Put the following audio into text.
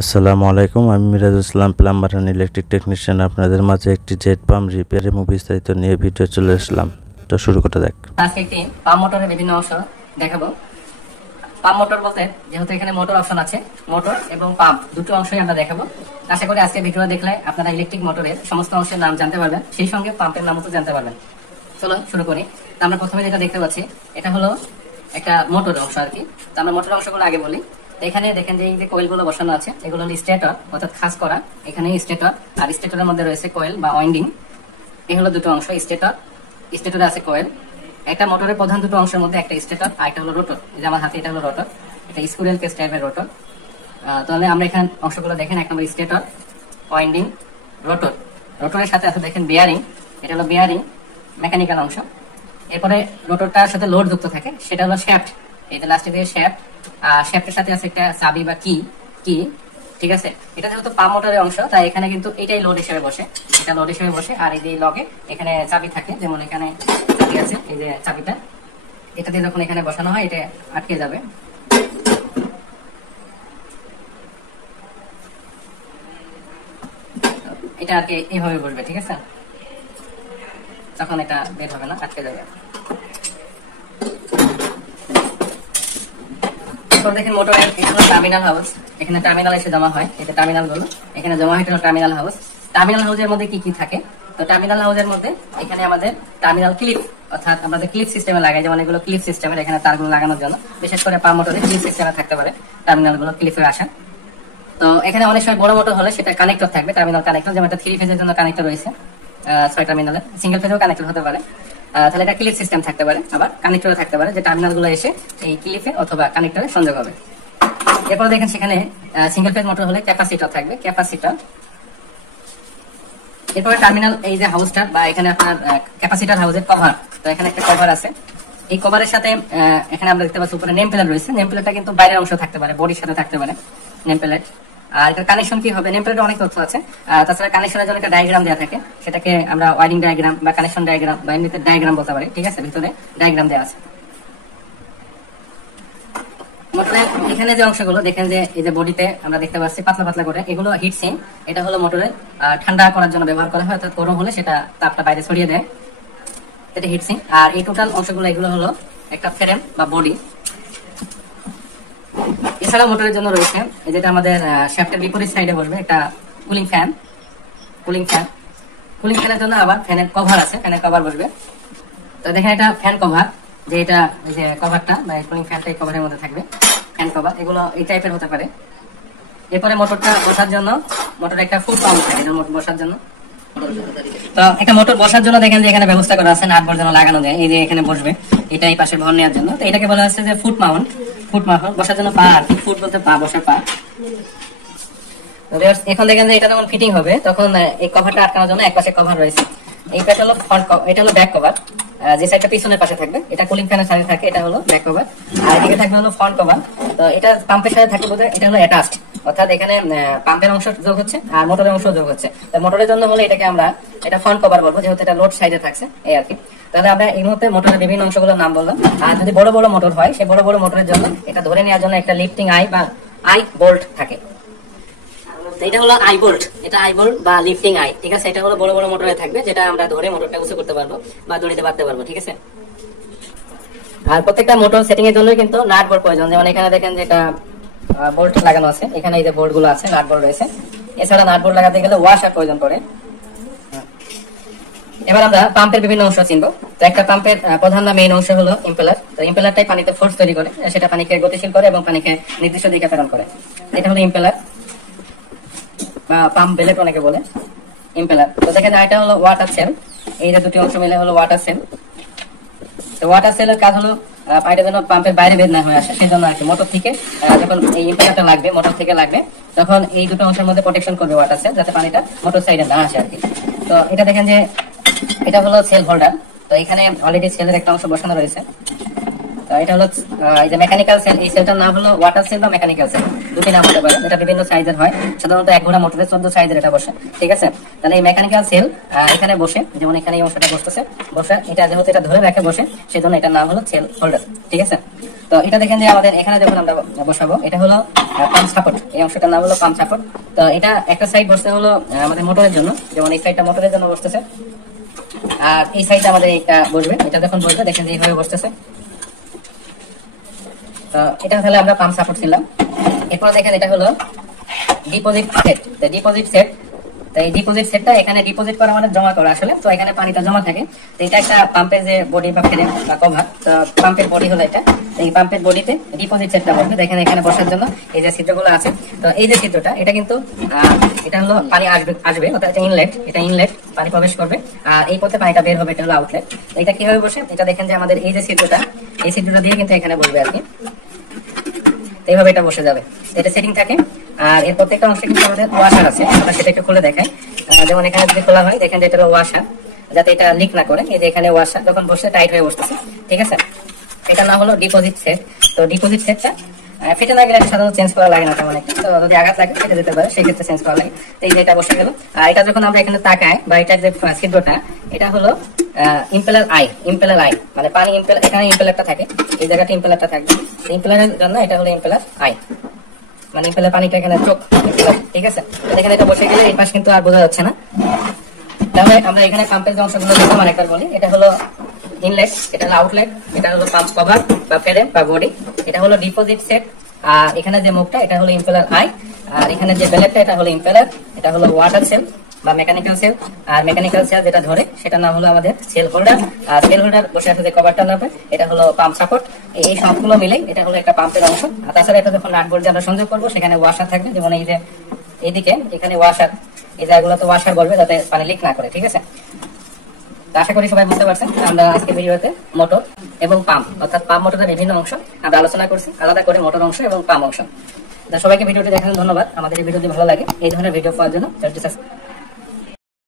আসসালামু আলাইকুম, আমি মিরাজুল ইসলাম, প্লাম্বার অ্যান্ড ইলেকট্রিক টেকনিশিয়ান। আপনাদের মাঝে একটি জেট পাম্প রিপেয়ার এবং বিস্তারিত নিয়ে ভিডিও চলে আসলাম। তো শুরু করা যাক। আজকে একটি পাম্প মোটরের বিভিন্ন অংশ দেখাবো। পাম্প মোটর বলতে যেহেতু এখানে মোটর অপশন আছে, মোটর এবং পাম্প দুটো অংশই আমরা দেখাবো। আশা করি আজকে ভিডিও দেখলে আপনারা ইলেকট্রিক মোটরের সমস্ত অংশের নাম জানতে পারবেন, সেই সঙ্গে পাম্পের নামও তো জানতে পারবেন। চলো শুরু করি। তো আমরা প্রথমে যেটা দেখতে পাচ্ছি এটা হলো একটা মোটর অংশ আর কি। তো আমরা মোটর অংশগুলো আগে বলি। এখানে দেখেন যে এই যে কয়েলগুলো বসানো আছে, এগুলো হলো স্টেটর অর্থাৎ খাস করা। এখানে স্টেটর আর স্টেটরের মধ্যে রয়েছে কয়েল বা ওয়াইন্ডিং। এই হলো দুটো অংশ, স্টেটর, স্টেটরে আছে কয়েল। একটা মোটরের প্রধান দুটো অংশের মধ্যে একটা স্টেটর আর একটা হলো রোটর। এই যে আমার হাতে এটা হলো রোটর, এটা স্কুরিয়াল কেস টাইপের রোটর। তাহলে আমরা এখানে অংশগুলো দেখেন, এক নম্বর স্টেটর, ওয়াইন্ডিং, রোটর। রোটরের সাথে আছে দেখেন বিয়ারিং, এটা হলো বিয়ারিং মেকানিক্যাল অংশ। এরপরে রোটরটার সাথে লোড যুক্ত থাকে, সেটা হলো শ্যাফট, এই যে লাস্টে দিয়ে শ্যাফট। আর শ্যাফটের সাথে আছে একটা চাবি বা কি, ঠিক আছে। এটা যেহেতু পাম্প মোটরের অংশ, তাই এখানে কিন্তু এটাই লোড হিসেবে বসে, এটা লোড হিসেবে বসে। আর এই যে লগে এখানে চাবি থাকে, যেমন এখানে চাবি আছে, এই যে চাবিটা, এটা দিয়ে যখন এখানে বসানো হয় এটা আটকে যাবে। এটা আর কি এইভাবে বসবে, ঠিক আছে, তখন এটা বের হবে না, আটকে যাবে। দেখেন মোটরের টার্মিনাল হাউস, এখানে টার্মিনাল এসে জমা হয়, এই যে টার্মিনাল গুলো এখানে জমা হয়, এটা টার্মিনাল হাউস। টার্মিনাল হাউসের মধ্যে কি কি থাকে? তো টার্মিনাল হাউসের মধ্যে এখানে আমাদের টার্মিনাল ক্লিপ, অর্থাৎ আমাদের ক্লিপ সিস্টেমে লাগাই, যেমন এগুলো ক্লিপ সিস্টেমের, এখানে তারগুলো লাগানোর জন্য, বিশেষ করে পাম্প মোটরে ক্লিপ সিস্টেমে থাকতে পারে টার্মিনাল গুলো ক্লিপে আসা। তো এখানে অনেক সময় বড় মোটর হলে সেটা কানেক্টর থাকবে, টার্মিনাল কানেক্টর, যেমন একটা 3 ফেজের জন্য কানেক্টর রয়েছে 6 টার্মিনালের, সিঙ্গেল ফেজেও কানেক্টর হতে পারে। তাহলে এটা ক্লিপ সিস্টেম থাকতে পারে, আবার কানেক্টরে থাকতে পারে, যে টার্মিনাল গুলো এসে এই ক্লিপে অথবা কানেক্টরে সংযোগ হবে। এরপরে দেখেন সেখানে সিঙ্গেল ফেজ মোটর হলে ক্যাপাসিটর থাকবে, ক্যাপাসিটর। এরপরে টার্মিনাল এই যে হাউসটা বা এখানে আপনার ক্যাপাসিটর হাউসের কভার, তো এখানে একটা কভার আছে। এই কভারের সাথে এখানে আমরা দেখতে পাচ্ছি উপরে নেম প্লেট রয়েছে। নেম প্লেটটা কিন্তু বাইরের অংশ থাকতে পারে, বডির সাথে থাকতে পারে নেম প্লেট। আর এটার কানেকশন কি হবে? নেম প্লেটে অনেক তথ্য আছে। তাছাড়া কানেকশনের জন্য একটা ডায়াগ্রাম দেওয়া থাকে, সেটাকে আমরা ওয়ারিং ডায়াগ্রাম বা কানেকশন ডায়াগ্রাম বা এমনিতে ডায়াগ্রাম বলতে পারি, ঠিক আছে, ভিতরে ডায়াগ্রাম দেওয়া আছে। মোটরের এখানে যে অংশগুলো দেখেন, যে এই যে বডিতে আমরা দেখতে পাচ্ছি পাতলা পাতলা করে, এগুলো হিট সিঙ্ক। এটা হলো মোটরের ঠান্ডা করার জন্য ব্যবহার করা হয়, অর্থাৎ গরম হলে সেটা তাপটা বাইরে ছড়িয়ে দেয়, এটা হিট সিঙ্ক। আর এই টোটাল অংশগুলো এগুলো হলো একটা ফ্রেম বা বডি। এছাড়া মোটরের জন্য রয়েছে এই যেটা আমাদের শ্যাফটের বিপরীত সাইডে বসবে একটা cooling fan, cooling fan. Cooling ফ্যানের জন্য আবার ফ্যানের কভার আছে, ফ্যানের কভার বসবে। তো দেখেন এটা ফ্যান কভার, যে এটা এই যে কভারটা বা কুলিং ফ্যানটা এই কভারের মধ্যে থাকবে, ফ্যান কভার, এগুলো এই টাইপের হতে পারে। এরপরে মোটরটা বসার জন্য মোটর একটা ফুট পাম্প থাকে, মোটর বসার জন্য। তো একটা মোটর বসার জন্য দেখেন যে এখানে ব্যবস্থা করা আছে, নাট বোর্ড যেন লাগানো যায়, এই যে এখানে বসবে, এটা এই পাশে ভর নেওয়ার জন্য। তো এটাকে বলা হচ্ছে যে ফুট মাউন্ট, ফুট মাউন্ট বসার জন্য পা আর কি, ফুট বলতে পা, বসার পা। এখন দেখেন যে এটা যখন ফিটিং হবে তখন এই কভারটা আটকানোর জন্য এক পাশে কভার রয়েছে। এই পাশে হলো ফ্রন্ট, এটা হলো ব্যাক কভার, যে সাইডটা পিছনের পাশে থাকবে এটা কুলিং ফ্যানের সাইডে থাকে, এটা হলো ব্যাক কভার। আর এদিকে থাকবে হলো ফ্রন্ট কভার। তো এটা পাম্পের সাথে থাকবে বলতে এটা হলো অ্যাটাচড, অর্থাৎ এখানে পাম্পের অংশ যোগ হচ্ছে আর মোটরের অংশ যোগ হচ্ছে। তো মোটরের জন্য হলে এটাকে আমরা এটা ফ্রন্ট কভার বলবো, যেহেতু এটা লোড সাইডে থাকছে, এই আর কি। তাহলে আমরা এই মুহূর্তে মোটরের বিভিন্ন অংশগুলোর নাম বললাম। আর যদি বড় বড় মোটর হয়, সেই বড় বড় মোটরের জন্য এটা ধরে নেওয়ার জন্য একটা লিফটিং আই বা আই বোল্ট থাকে। এটা হলো আই বোল্ট, এটা আই বোল্ট বা লিফটিং আই, ঠিক আছে। এটা হলো বড় বড় মোটরে থাকবে, যেটা আমরা ধরে মোটরটা উঁচু করতে পারবো বা দড়িতে বাঁধতে পারবো, ঠিক আছে। আর প্রত্যেকটা মোটর সেটিং এর জন্য কিন্তু নাট বোল্ট প্রয়োজন, যেমন এখানে দেখেন যেটা বোল্ট লাগানো আছে, এখানে এই যে বোল্ট গুলো আছে, নাট বোল্ট রয়েছে। এছাড়া নাট বোল্ট লাগাতে গেলে ওয়াশার প্রয়োজন পড়ে। এবার আমরা পাম্পের বিভিন্ন অংশ চিনবো। তো একটা পাম্পের প্রধান বা মেইন অংশ হলো ইম্পেলার। তো ইম্পেলারটাই পানিতে ফোর্স তৈরি করে, সেটা পানিকে গতিশীল করে এবং পানিকে নির্দিষ্ট দিকে প্রেরণ করে, এটা হলো ইম্পেলার বা পাম্প বেলেট অনেকে বলে, ইম্পেলার। তো দেখেন এটা হলো ওয়াটার সেল, এই যে দুটি অংশ মিলে হলো ওয়াটার সেল। তো ওয়াটার সেলের কাজ হলো পানিটা যেন পাম্পের বাইরে বের না হয়ে আসে, সেই জন্য আর কি মোটর থেকে যখন এই ইম্পেলারটা লাগবে, মোটর থেকে লাগবে, তখন এই দুটো অংশের মধ্যে প্রোটেকশন করবে ওয়াটার সেল, যাতে পানিটা মোটর সাইডে না আসে আর কি। তো এটা দেখেন যে এটা হলো সেল হোল্ডার। তো এখানে অলরেডি সেলের একটা অংশ বসানো রয়েছে, এটা হলো এই যে মেকানিক্যাল সেল, এই সেলটার নাম হলো ওয়াটার সেল বা মেকানিক্যাল সেল, দুটি নাম হতে পারে। এটা বিভিন্ন সাইজের হয়, সাধারণত এক ঘোড়া মোটরে 14 সাইজের এটা বসে, ঠিক আছে। তাহলে এই মেকানিক্যাল সেল এখানে বসে, যেমন এখানে এই অংশটা বসতেছে, বসে এটা যেহেতু এটা ধরে রাখে বসে, সেজন্য এটার নাম হলো সেল হোল্ডার, ঠিক আছে। তো এটা দেখেন যে আমাদের এখানে যখন আমরা বসাবো, এটা হলো পাম্প সাপোর্ট, এই অংশটার নাম হলো পাম্প সাপোর্ট। তো এটা একটা সাইড বসতে হলো আমাদের মোটরের জন্য, যেমন এই সাইডটা মোটরের জন্য বসতেছে, আর এই সাইডটা আমাদের এটা বসবে। এটা যখন বসবে দেখেন যে এইভাবে বসতেছে। তো এটা তাহলে আমরা পাম্প সাপোর্ট ছিলাম। এরপর দেখেন এটা হলো ডিপোজিট সেট। তো ডিপোজিট সেট, তো এই ডিপোজিট সেটটা এখানে ডিপোজিট করা মানে জমা করা আসলে। তো এখানে পানিটা জমা থাকে। তো এটা একটা পাম্পের যে বডি বা ফ্রেম বা কভার, তো পাম্পের বডি হলো এটা। এই পাম্পের বডিতে ডিপোজিট সেটটা বসবে। দেখেন এখানে বসার জন্য এই যে ছিদ্রগুলো আছে, তো এই যে ছিদ্রটা, এটা কিন্তু এটা হলো পানি আসবে অর্থাৎ এটা ইনলেট, এটা ইনলেট, পানি প্রবেশ করবে, আর এই পথে পানিটা বের হবে, এটা হলো আউটলেট। এটা কিভাবে বসে, এটা দেখেন যে আমাদের এই যে ছিদ্রটা, এই ছিদ্রটা দিয়ে কিন্তু এখানে বসবে আর কি, এইভাবে এটা বসে যাবে। এটা সেটিং থাকে। আর এর প্রত্যেকটা অংশে কিন্তু আমাদের ওয়াশার আছে, আমরা সেটা একটু খুলে দেখাই। যেমন এখানে যদি খোলা হয়, দেখেন যে এটা হলো ওয়াশার, যাতে এটা লিক না করে। এই যে এখানে ওয়াশার যখন বসে টাইট হয়ে বসতেছে, ঠিক আছে। এটা নাম হলো ডিপোজিট সেট। তো ডিপোজিট সেটটা ফেটে না গেলে সাধারণত চেঞ্জ করা লাগে না তেমন একটা, তো যদি আঘাত লাগে ফেটে যেতে পারে, সেই ক্ষেত্রে চেঞ্জ করা লাগে। তো এই যে এটা বসে গেল। আর এটা যখন আমরা এখানে তাকাই, বা এটার যে ছিদ্রটা, এটা হলো ইম্পেলার আই, ইম্পেলার আই মানে পানি ইম্পেলার, এখানে ইম্পেলারটা থাকে, এই জায়গাটা ইম্পেলারটা থাকবে। ইম্পেলারের জন্য এটা হলো ইম্পেলার আই, মানে ইম্পেলার পানিটা এখানে চোখ, ঠিক আছে। এখানে এটা বসে গেলে এই পাশ কিন্তু আর বোঝা যাচ্ছে না। তাহলে আমরা এখানে পাম্পের যে অংশগুলো দেখলাম আরেকবার বলি। এটা হলো ইনলেট, এটা হলো আউটলেট, এটা হলো পাম্প কভার বা ফ্রেম বা বডি, এটা হলো ডিপোজিট সেট, আর এখানে যে মুখটা এটা হলো ইম্পেলার আই, আর এখানে যে বেলেটটা এটা হলো ইম্পেলার, এটা হলো ওয়াটার সেল বা মেকানিক্যাল সেল, আর মেকানিক্যাল সেল যেটা ধরে সেটার নাম হলো আমাদের সেল হোল্ডার, আর সেল হোল্ডার বসে আছে যে কভারটা নামে, এটা হলো পাম্প সাপোর্ট। এই সবগুলো মিলেই এটা হলো একটা পাম্পের অংশ। আর তাছাড়া এটা যখন নাট বোল্ট দিয়ে আমরা সংযোগ করবো, সেখানে ওয়াশার থাকবে, যেমন এই যে এইদিকে এখানে ওয়াশার, এই জায়গাগুলো তো ওয়াশার বলবে, যাতে পানি লিক না করে, ঠিক আছে। আশা করি সবাই বুঝতে পারছেন। আমরা আজকে ভিডিওতে মোটর এবং পাম্প অর্থাৎ পাম্প মোটরের বিভিন্ন অংশ আমরা আলোচনা করছি, আলাদা করে মোটর অংশ এবং পাম্প অংশ। সবাইকে ভিডিওটি দেখার জন্য ধন্যবাদ। আমাদের এই ভিডিও যদি ভালো লাগে, এই ধরনের ভিডিও পাওয়ার জন্য চ্যানেলটি সাবস্ক্রাইব